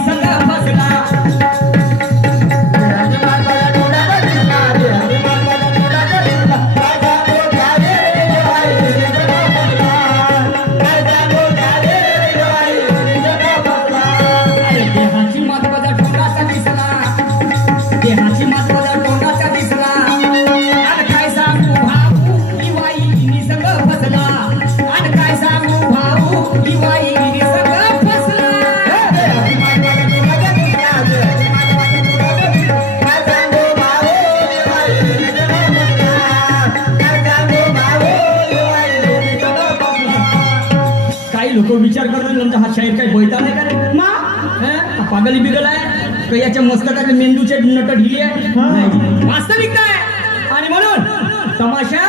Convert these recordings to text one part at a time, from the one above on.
सगळा फसला विचार करतो तुमचा हा शाहीर काय बोलता नाही का रे पागल बिगल आहे का याच्या मस्तकाचे मेंदूचे नट ढिली आहे वास्तविकता आहे आणि म्हणून तमाशा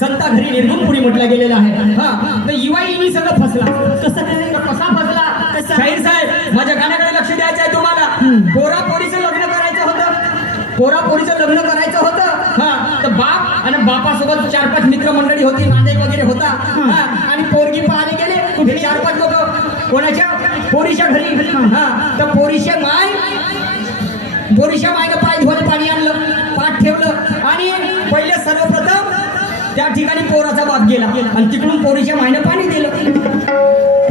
संता घरी निर्गुणपुरी म्हटला गेलेला आहे हा तर युवाईनी सगळं फसला कसं काय कसा फसला शाहीर साहेब माझ्या गाण्याकडे लक्ष द्यायचं आहे तुम्हाला पोरा पोरीचं लग्न करायचं होतं हा तर बाप आणि बापासोबत 4-5 मित्रमंडळी होती नांदेड वगैरे होता आणि पोरगी पाहायला गेले 4-5 लोक कोणाच्या पोरीच्या घरी हा तर पोरीच्या मायनं पाय धुवायला पाणी आणलं पाठ ठेवलं आणि पहिले सर्वप्रथम त्या ठिकाणी पोराचा बाप गेला आणि तिकडून पोरीच्या मायनं पाणी दिलं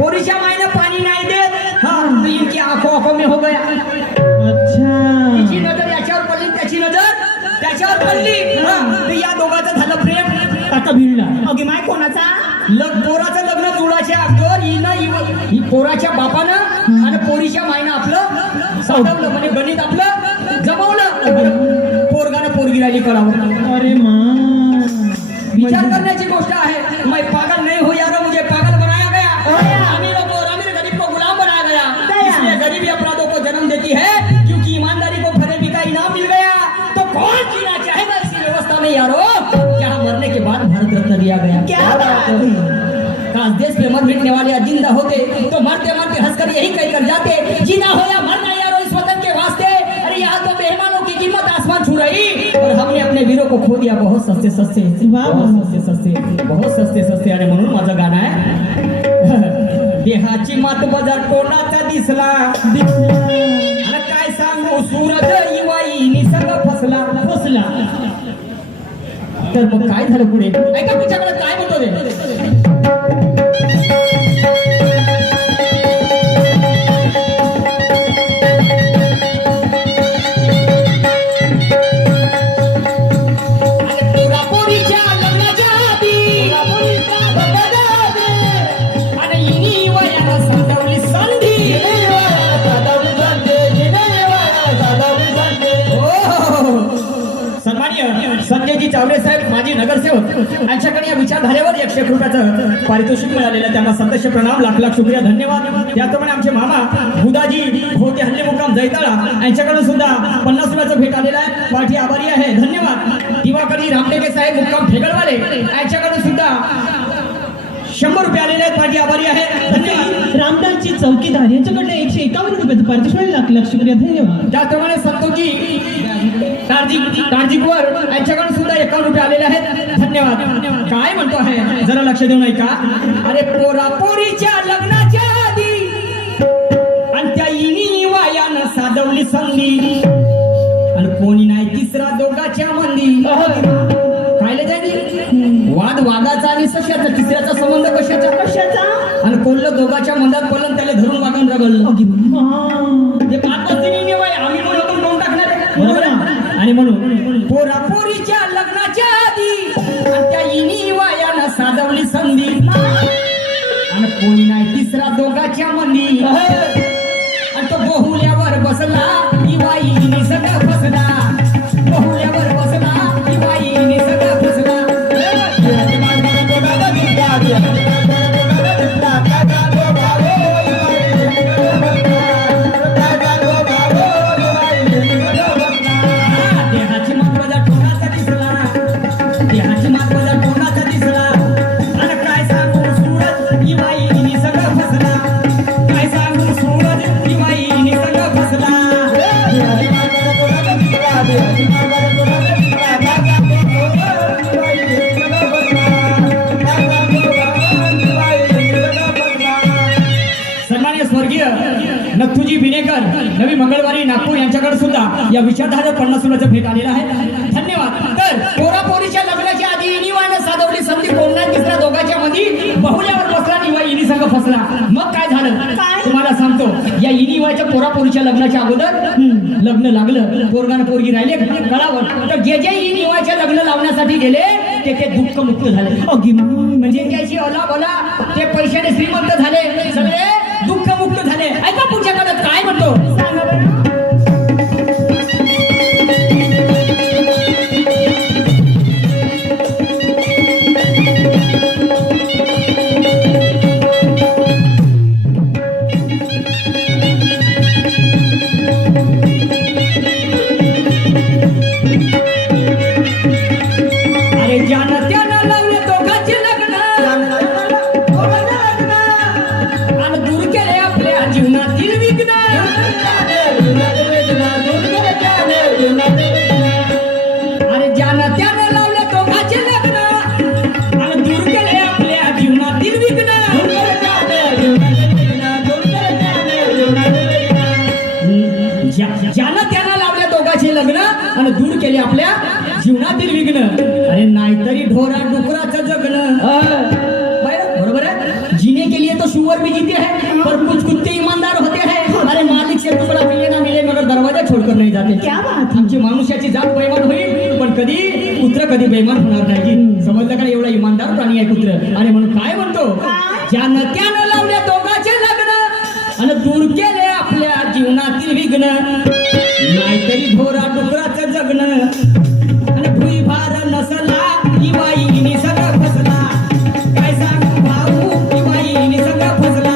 पोरीच्या मायनं पाणी नाही देत हा इनकी आंखों में हो गया अच्छा तिची नजर याच्यावर पडली त्याची नजर त्याच्यावर पडली तर या दोघांचं झालं प्रेम आता भिडला अगे माय कोणाचा पोराचं लग्न जुळाच्या अगोदर ही पोराच्या बापानं आणि पोरीच्या मायनं आपलं सावडवलं म्हणजे गणित आपलं जमवलं पोरगानं पोरगी राहिली करावं अरे मा विचार करण्याची गोष्ट आहे मैं पागल नहीं हो यार मुझे पागल बनाया गया अमीरों को और अमीर गरीब को गुलाम बनाया गया इसलिए गरीबी अपराधों को जन्म देती है क्योंकि ईमानदारी को फरेबी का इनाम मिल गया तो कौन जीना चाहेगा इसी व्यवस्था में यारो जहाँ मरने के बाद भारत रत्न दिया गया क्या काश देश में मर मिटने वाले जिंदा होते तो मरते मरते हंसकर यही कहकर जाते जीना हो या मरना यारो इस वतन के वास्ते अरे यहाँ तो मेहमानों की कीमत आसमान छू रही और हमने अपने वीरों को खो दिया बहुत सस्ते अरे म्हणून माझं गाणं आहे देहाची मात बाजार कोणाचा दिसला अरे काय सांगू सूरज युवाईनी सगळं फसला तर मग काय झालं पुढे ऐका तुमच्याकडे काय म्हणतो रे संजयजी चावरे साहेब माजी नगरसेवक यांच्याकडे या विचारधारेवर 101 रुपयाचं पारितोषिक मिळालेलं त्यांना सतश प्रणाम लाख शुक्रिया धन्यवाद त्याचप्रमाणे आमचे मामा बुदाजी होते हल्ले मुक्काम जैताळा यांच्याकडून सुद्धा 50 रुपयाचं भेट आलेलं आहे पाठी आभारी आहे धन्यवाद दिवाकरजी रामटेके साहेब मुक्काम ठेगडवाले यांच्याकडून सुद्धा 100 रुपये आलेले आहेत पाठी आभारी आहे धन्यवाद रामदासजी चौकीदार यांच्याकडे 151 रुपयाचं पारितोषिक लाख शुक्रिया धन्यवाद त्याचप्रमाणे संतोषजी काळजीकुवर यांच्याकडून सुद्धा 51 रुपये आलेले आहेत धन्यवाद काय म्हणतो आहे जरा लक्ष देऊन ऐका अरे पोरा पोरीच्या लग्नाच्या आधी आणि त्या इनी वायानं साधवली संधी आणि कोणी नाही तिसरा दोघाच्या मंदी कायले जाईल वाद वादाचा आणि सशाचा तिसऱ्याचा संबंध कशाचा आणि कोल्ह दोघाच्या मंदात पडलं त्याला धरून वागून रगडलं ते पाच आम्ही म्हणून कोण टाकणार बरोबर आणि म्हणून पोरा पोरीच्या लग्नाच्या आधी आणि त्या इनी वायानं साधवली संधी आणि कोणी नाही तिसरा दोघाच्या मंदी आणि तो बहुल्यावर बसला इवाईनी सगळं फसला बहुल्यावर बसला इवाईनी सगळं फसला काय सांगू विनेकर नवी मंगळवारी नागपूर यांच्याकडे सुद्धा या विषादार्थ 50 सोन्याचं भेट आलेलं आहे. धन्यवाद. तर पोरापोरीच्या लग्नाच्या आधी इनिवाने साधवली संधी कोणत्या तिसऱ्या दोघांच्या मध्ये बहुल्यावर बसला निवा इनी संघ फसला. मग काय झालं तुम्हाला सांगतो. या इनिवाच्या पोरापोरीच्या लग्नाच्या अगोदर लग्न लागलं, पोरगानं पोरगी राहिले कळावं. तर जे इनिवाच्या लग्न लावण्यासाठी गेले ते दुःख मुक्त झाले. म्हणजे त्याची ओला बोला ते पैशाने श्रीमंत झाले, सगळे दुःख मुक्त झाले. ऐका पुढच्या काळात काय म्हणतो सांगा बरं. आणि दूर केले आपल्या जीवनातील विघ्न. अरे नाहीतरी ढोरा डुकराचं जगणं. बरोबर है. जीने के लिए तो शुअर भी जीते हैं पर कुछ कुत्ते ईमानदार होते हैं. अरे मालिक से टुकड़ा मिले ना मिले मगर दरवाजा छोडकर नाही जाते. क्या बात. आमची माणुष्याची जात बेईमान होईल पण कधी कुत्र कधी बेईमान होणार नाही. समजलं का. एवढा इमानदार प्राणी आहे कुत्र. आणि म्हणून काय म्हणतो ज्यानं त्यानं लावले दोघांचे लग्न आणि दूर केले आपल्या जीवनातील विघ्न. नाहीतरी ढोरा डुकराचं जगणं आणि भुई भार नसला इवाईनी सगळं फसला. काय सांगू भाऊ इवाईनी सगळं फसला.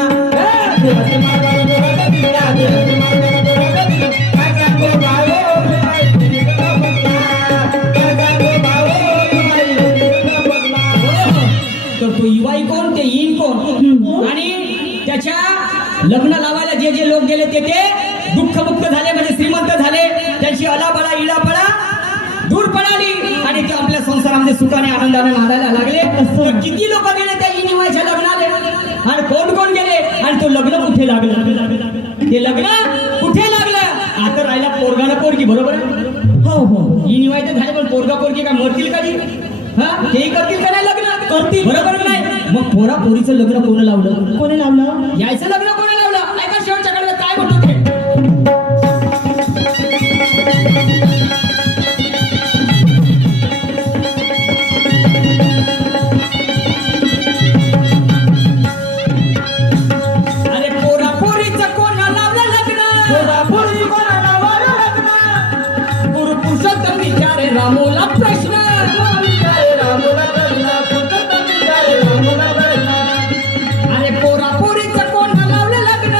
तर तो इवाई कोण ते इन कोण. आणि त्याच्या लग्न लावायला जे जे लोक गेले ते दुःख मुक्त झाले म्हणजे श्रीमंत झाले. त्यांची अलाबळा इडापळा दूर पडाली आणि ते आपल्या संसारामध्ये सुखाने आनंदाने नांदायला लागले. किती लोक गेले त्या इनिवाच्या लग्नाले आणि कोण कोण गेले आणि तो लग्न कुठे लागलं. ते लग्न कुठे लागलं. आता राहिला पोरगाना पोरगी. बरोबर हो हो. इनिवाय तर झाले पण पोरगा पोरगी काय मरतील कधी. तेही करतील का नाही लग्न करतील. बरोबर नाही. मग पोरा पोरीचं लग्न कोण लावलं. कोणी लावलं. यायचं लग्न कोणी लावलं. ऐका शेवटच्या कडे काय म्हणतो ते. अरे पोरा पोरीचं कोण लावलं लग्न. पोरा पोरी कोण लावलं लग्न. गुरु पुरुषोत्तम विचारे रामोला प्रश्न. अरे पोरा पोरीचं कोण लावलं लग्न.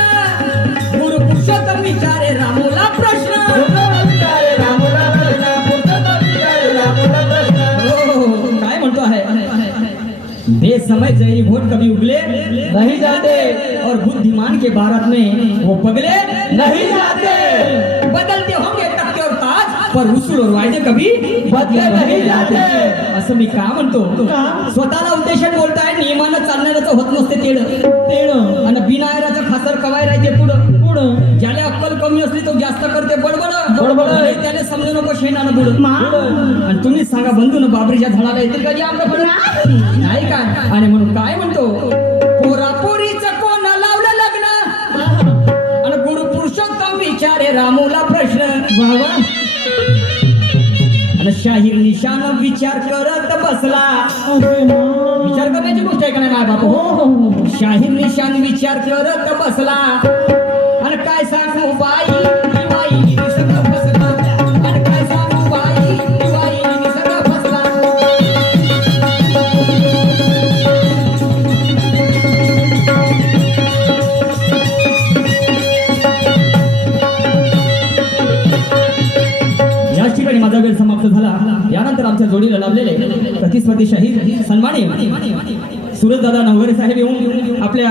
गुरु पुरुषोत्तम विचारे रामोला प्रश्न. काय म्हणतो आहे. बेसमय जैनी भोट कभी उगले नहीं जाते और बुद्धिमान के भारत में वो पगले नहीं जाते. बदलते होंगे तख्ते और ताज पर उसूल और वायदे कभी बदले नहीं जाते. असं मी का म्हणतो. स्वतःला उद्देशात बोलताय नियमानं चालणाऱ्याचं होत नसते तेड आणि बिनायराचं खासर कवाय राहते पुढं पुढं. ज्याला अक्कल कमी असली तो जास्त करते बडबड. त्याला समजू नको शेणानं बुड. आणि तुम्हीच सांगा बंधून बाबरीच्या झाडाला येतील का आपलं नाही काय. आणि म्हणून काय म्हणतो पोरा पोरीचं कोण लावलं लग्न आणि गुरु पुरुषोत्तम विचारे रामोला प्रश्न. बाबा आणि शाहीर निशान विचार करत बसला. विचार करण्याची गोष्ट आहे का नाही बाबा. शाहीर निशान विचार करत बसला आणि काय सांगू बाई बाई सगळं फसला. आणि काय सांगू बाई बाई सगळं फसला. याच ठिकाणी माझा वेळ समाप्त झाला. यानंतर आमच्या जोडीला लाभलेले प्रतिस्पर्धी शाहीर सन्माननीय सुरजदादा नवघरे साहेब येऊन आपल्या